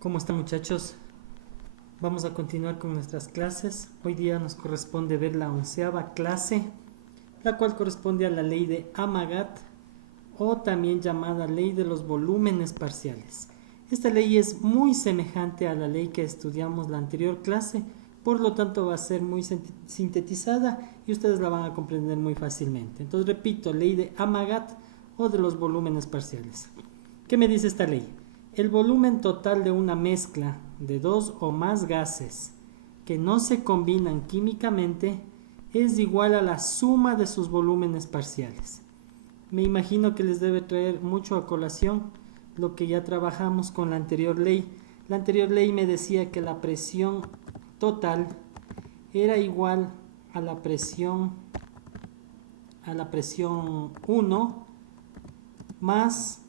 ¿Cómo están, muchachos? Vamos a continuar con nuestras clases. Hoy día nos corresponde ver la 11ª clase, la cual corresponde a la ley de Amagat, o también llamada ley de los volúmenes parciales. Esta ley es muy semejante a la ley que estudiamos la anterior clase, por lo tanto va a ser muy sintetizada y ustedes la van a comprender muy fácilmente. Entonces repito, ley de Amagat o de los volúmenes parciales. ¿Qué me dice esta ley? El volumen total de una mezcla de dos o más gases que no se combinan químicamente es igual a la suma de sus volúmenes parciales. Me imagino que les debe traer mucho a colación lo que ya trabajamos con la anterior ley. La anterior ley me decía que la presión total era igual a la presión 1 más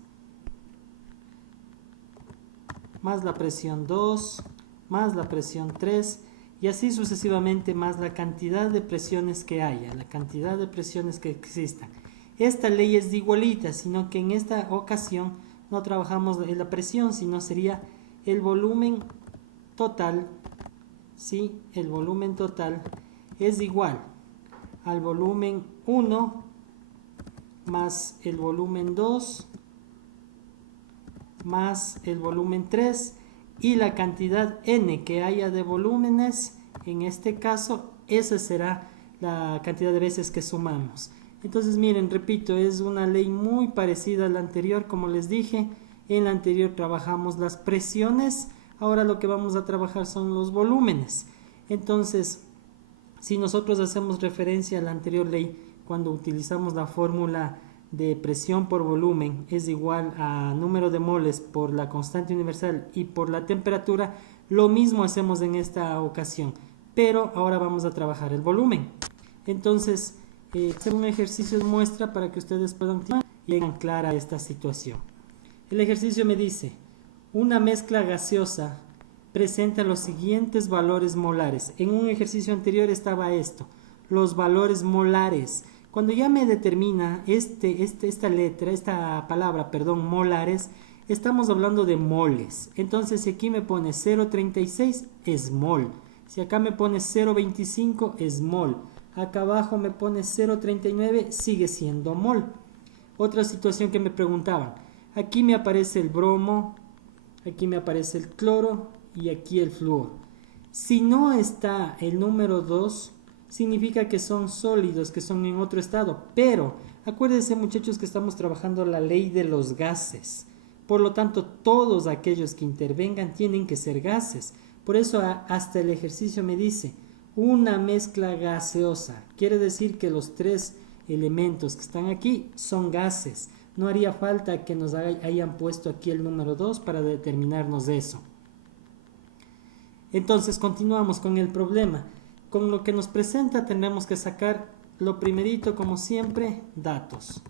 la presión 2, más la presión 3, y así sucesivamente, más la cantidad de presiones que haya, la cantidad de presiones que existan. Esta ley es igualita, sino que en esta ocasión no trabajamos en la presión, sino sería el volumen total, ¿sí? El volumen total es igual al volumen 1 más el volumen 2 más el volumen 3 y la cantidad n que haya de volúmenes. En este caso, esa será la cantidad de veces que sumamos. Entonces miren, repito, es una ley muy parecida a la anterior. Como les dije, en la anterior trabajamos las presiones, ahora lo que vamos a trabajar son los volúmenes. Entonces, si nosotros hacemos referencia a la anterior ley, cuando utilizamos la fórmula de presión por volumen es igual a número de moles por la constante universal y por la temperatura, lo mismo hacemos en esta ocasión, pero ahora vamos a trabajar el volumen. Entonces, hacer un ejercicio de muestra para que ustedes puedan y tengan clara esta situación. El ejercicio me dice, una mezcla gaseosa presenta los siguientes valores molares. En un ejercicio anterior estaba esto, los valores molares. Cuando ya me determina esta palabra, molares, estamos hablando de moles. Entonces, si aquí me pone 0,36 es mol. Si acá me pone 0,25 es mol. Acá abajo me pone 0,39, sigue siendo mol. Otra situación que me preguntaban. Aquí me aparece el bromo, aquí me aparece el cloro y aquí el flúor. Si no está el número 2, significa que son sólidos, que son en otro estado. Pero acuérdense, muchachos, que estamos trabajando la ley de los gases. Por lo tanto, todos aquellos que intervengan tienen que ser gases. Por eso hasta el ejercicio me dice una mezcla gaseosa. Quiere decir que los tres elementos que están aquí son gases. No haría falta que nos hayan puesto aquí el número 2 para determinarnos eso. Entonces, continuamos con el problema. Con lo que nos presenta tendremos que sacar lo primerito, como siempre, datos.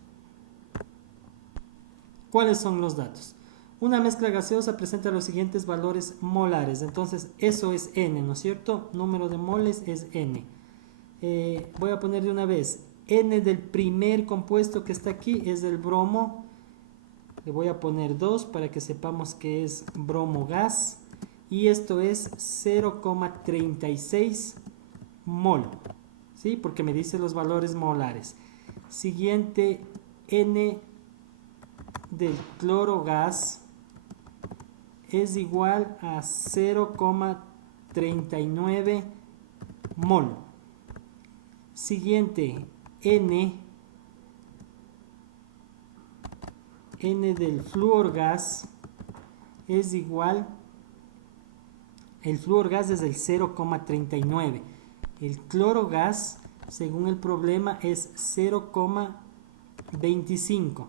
¿Cuáles son los datos? Una mezcla gaseosa presenta los siguientes valores molares. Entonces, eso es n, ¿no es cierto? Número de moles es n. Voy a poner de una vez. N del primer compuesto que está aquí es el bromo. Le voy a poner 2 para que sepamos que es bromo gas. Y esto es 0,36 mol, ¿sí? Porque me dice los valores molares. Siguiente, N del cloro gas es igual a 0,39 mol. Siguiente, N del flúor gas es igual, el flúor gas es el 0,39. El cloro gas, según el problema, es 0,25.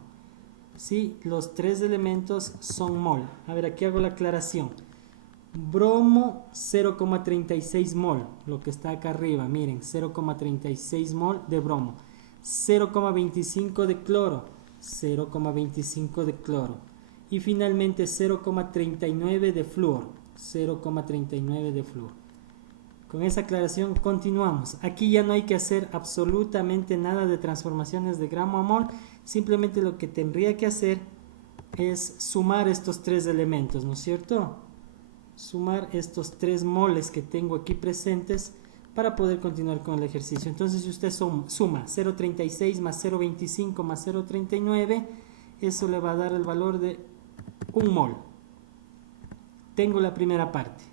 ¿Sí? Los tres elementos son mol. A ver, aquí hago la aclaración. Bromo, 0,36 mol. Lo que está acá arriba, miren, 0,36 mol de bromo. 0,25 de cloro. 0,25 de cloro. Y finalmente 0,39 de flúor. 0,39 de flúor. Con esa aclaración continuamos. Aquí ya no hay que hacer absolutamente nada de transformaciones de gramo a mol. Simplemente lo que tendría que hacer es sumar estos tres elementos, ¿no es cierto? sumar estos 3 moles que tengo aquí presentes para poder continuar con el ejercicio. Entonces, si usted suma 0,36 más 0,25 más 0,39, eso le va a dar el valor de 1 mol. Tengo la primera parte.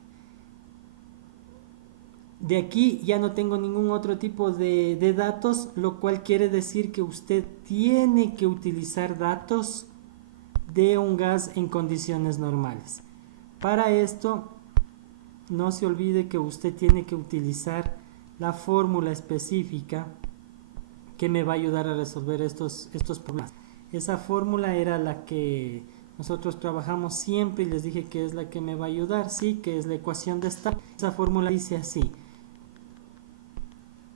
De aquí ya no tengo ningún otro tipo de datos, lo cual quiere decir que usted tiene que utilizar datos de un gas en condiciones normales. Para esto, no se olvide que usted tiene que utilizar la fórmula específica que me va a ayudar a resolver estos problemas. Esa fórmula era la que nosotros trabajamos siempre y les dije que es la que me va a ayudar, sí, que es la ecuación de Stark. Esa fórmula dice así: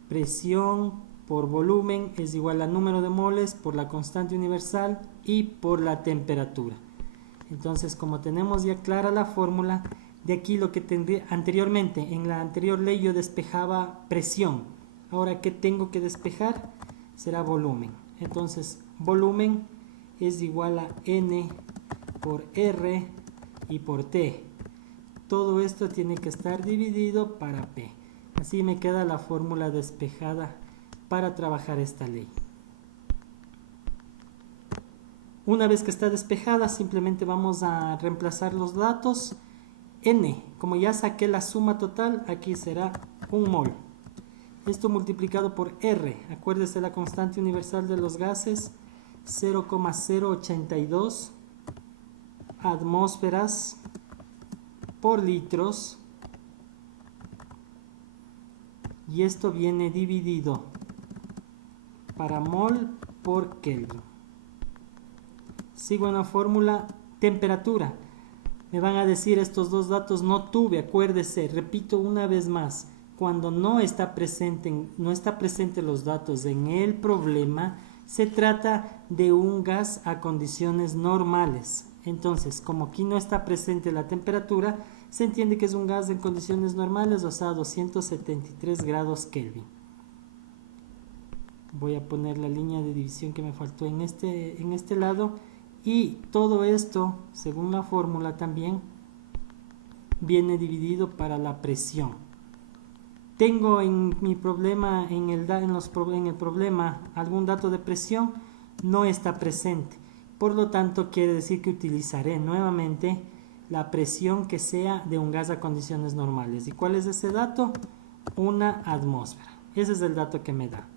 presión por volumen es igual al número de moles por la constante universal y por la temperatura. Entonces, como tenemos ya clara la fórmula, de aquí lo que tendría anteriormente, en la anterior ley yo despejaba presión. Ahora, ¿qué tengo que despejar? Será volumen. Entonces, volumen es igual a N por R y por T. Todo esto tiene que estar dividido para P. Así me queda la fórmula despejada para trabajar esta ley. Una vez que está despejada, simplemente vamos a reemplazar los datos. N, como ya saqué la suma total, aquí será 1 mol. Esto multiplicado por R, acuérdese la constante universal de los gases, 0,082 atmósferas por litros. Y esto viene dividido para mol por Kelvin. Sigo en la fórmula temperatura. Me van a decir estos dos datos no tuve, acuérdese, repito una vez más, cuando no está presente los datos en el problema, se trata de un gas a condiciones normales. Entonces, como aquí no está presente la temperatura, se entiende que es un gas en condiciones normales, o sea, 273 grados Kelvin. Voy a poner la línea de división que me faltó en este lado. Y todo esto, según la fórmula también, viene dividido para la presión. Tengo en mi problema, en el problema, algún dato de presión, no está presente. Por lo tanto, quiere decir que utilizaré nuevamente la presión que sea de un gas a condiciones normales. ¿Y cuál es ese dato? Una atmósfera. Ese es el dato que me da.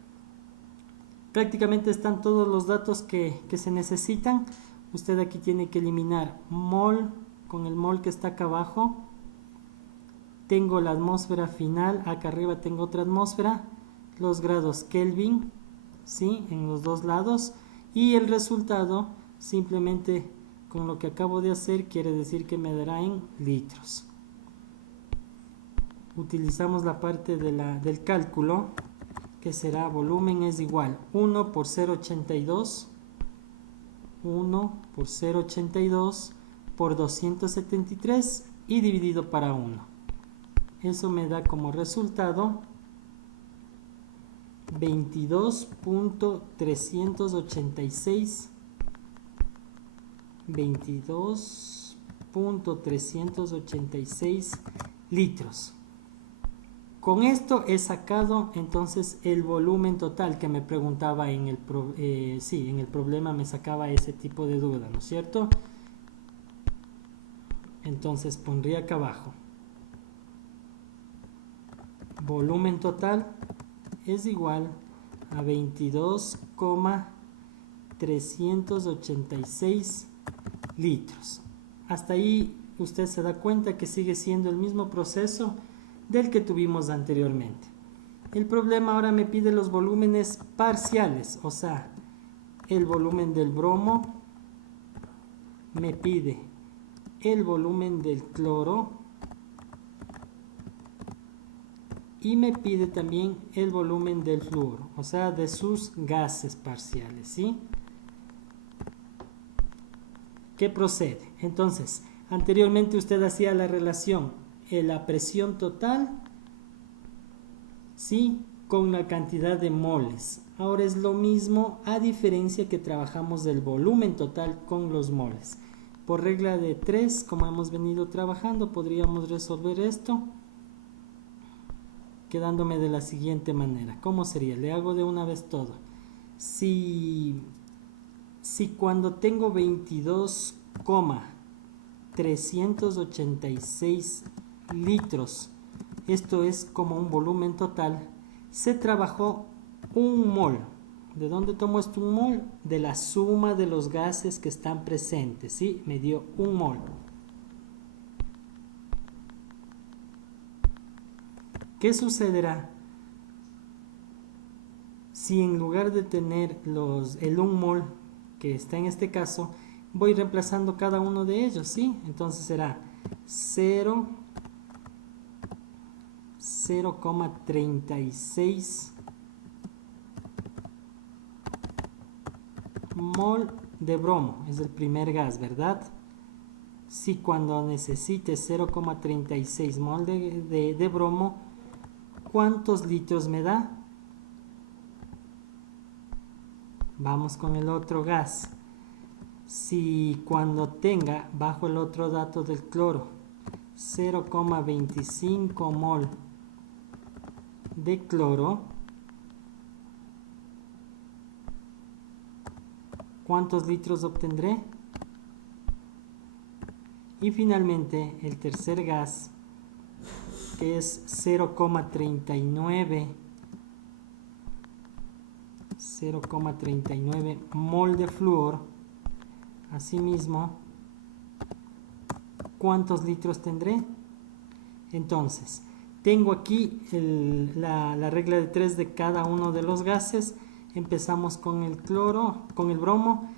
Prácticamente están todos los datos que se necesitan. Usted aquí tiene que eliminar mol con el mol que está acá abajo. Tengo la atmósfera final, acá arriba tengo otra atmósfera, los grados Kelvin, ¿sí? En los dos lados, y el resultado simplemente con lo que acabo de hacer quiere decir que me dará en litros. Utilizamos la parte del cálculo, que será volumen es igual 1 por 0,82 1 por 0,82 por 273 y dividido para 1. Eso me da como resultado 22.386 litros. Con esto he sacado entonces el volumen total que me preguntaba en el problema me sacaba ese tipo de duda, ¿no es cierto? Entonces pondría acá abajo. Volumen total es igual a 22,386 litros. Hasta ahí usted se da cuenta que sigue siendo el mismo proceso del que tuvimos anteriormente. El problema ahora me pide los volúmenes parciales, o sea, el volumen del bromo, me pide el volumen del cloro y me pide también el volumen del flúor, o sea, de sus gases parciales, ¿sí? ¿Qué procede? Entonces, anteriormente usted hacía la relación la presión total, ¿sí? Con la cantidad de moles. Ahora es lo mismo, a diferencia que trabajamos del volumen total con los moles. Por regla de 3, como hemos venido trabajando, podríamos resolver esto quedándome de la siguiente manera. ¿Cómo sería? Le hago de una vez todo. Si cuando tengo 22,386 litros, esto es como un volumen total, se trabajó un mol. ¿De dónde tomo esto un mol? De la suma de los gases que están presentes, ¿sí? Me dio un mol. ¿Qué sucederá si en lugar de tener el 1 mol que está en este caso, voy reemplazando cada uno de ellos, ¿sí? Entonces será 0,36 mol de bromo, es el primer gas, ¿verdad? Si cuando necesite 0,36 mol de bromo, ¿cuántos litros me da? Vamos con el otro gas. Si cuando tenga, bajo el otro dato del cloro, 0,25 mol de cloro, ¿cuántos litros obtendré? Y finalmente el tercer gas, que es 0,39 mol de flúor. Asimismo, ¿cuántos litros tendré? Entonces, tengo aquí la regla de 3 de cada uno de los gases. Empezamos con el cloro, con el bromo,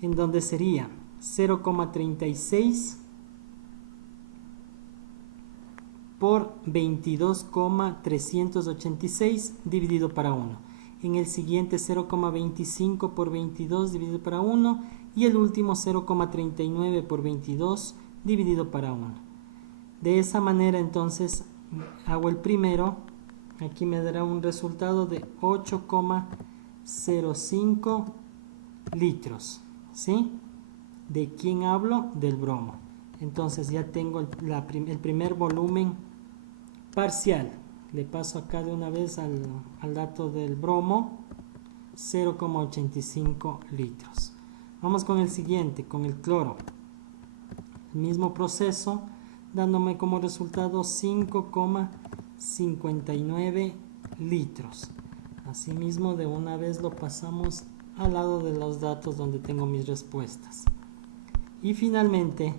en donde sería 0,36 por 22,386 dividido para 1. En el siguiente 0,25 por 22 dividido para 1 y el último 0,39 por 22 dividido para 1. De esa manera entonces hago el primero, aquí me dará un resultado de 8,05 litros, ¿sí? ¿De quién hablo? Del bromo. Entonces ya tengo el primer volumen parcial. Le paso acá de una vez al dato del bromo, 0,85 litros. Vamos con el siguiente, con el cloro. El mismo proceso, dándome como resultado 5,59 litros. Asimismo, de una vez lo pasamos al lado de los datos donde tengo mis respuestas. Y finalmente,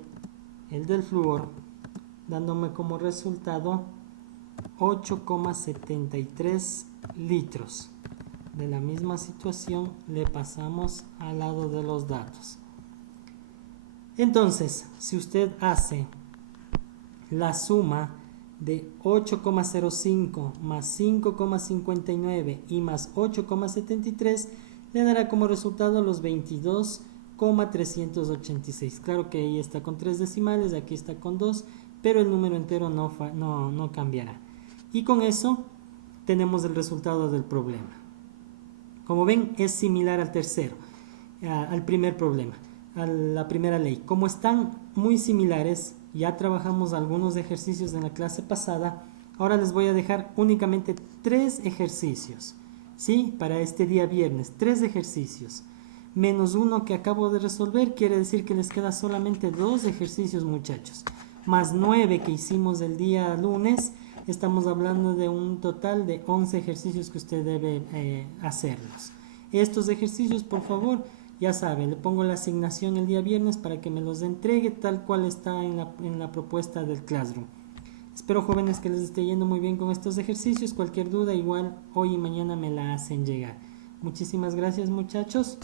el del flúor, dándome como resultado 8,73 litros. De la misma situación le pasamos al lado de los datos. Entonces, si usted hace la suma de 8,05 más 5,59 y más 8,73, le dará como resultado los 22,386. Claro que ahí está con 3 decimales, aquí está con 2, pero el número entero no cambiará. Y con eso tenemos el resultado del problema. Como ven, es similar al tercero, al primer problema, a la primera ley. Como están muy similares, ya trabajamos algunos ejercicios en la clase pasada. Ahora les voy a dejar únicamente 3 ejercicios, ¿sí? Para este día viernes, 3 ejercicios. Menos uno que acabo de resolver, quiere decir que les queda solamente 2 ejercicios, muchachos. Más 9 que hicimos el día lunes. Estamos hablando de un total de 11 ejercicios que usted debe hacerlos. Estos ejercicios, por favor, ya saben, le pongo la asignación el día viernes para que me los entregue tal cual está en la propuesta del Classroom. Espero, jóvenes, que les esté yendo muy bien con estos ejercicios. Cualquier duda, igual hoy y mañana me la hacen llegar. Muchísimas gracias, muchachos.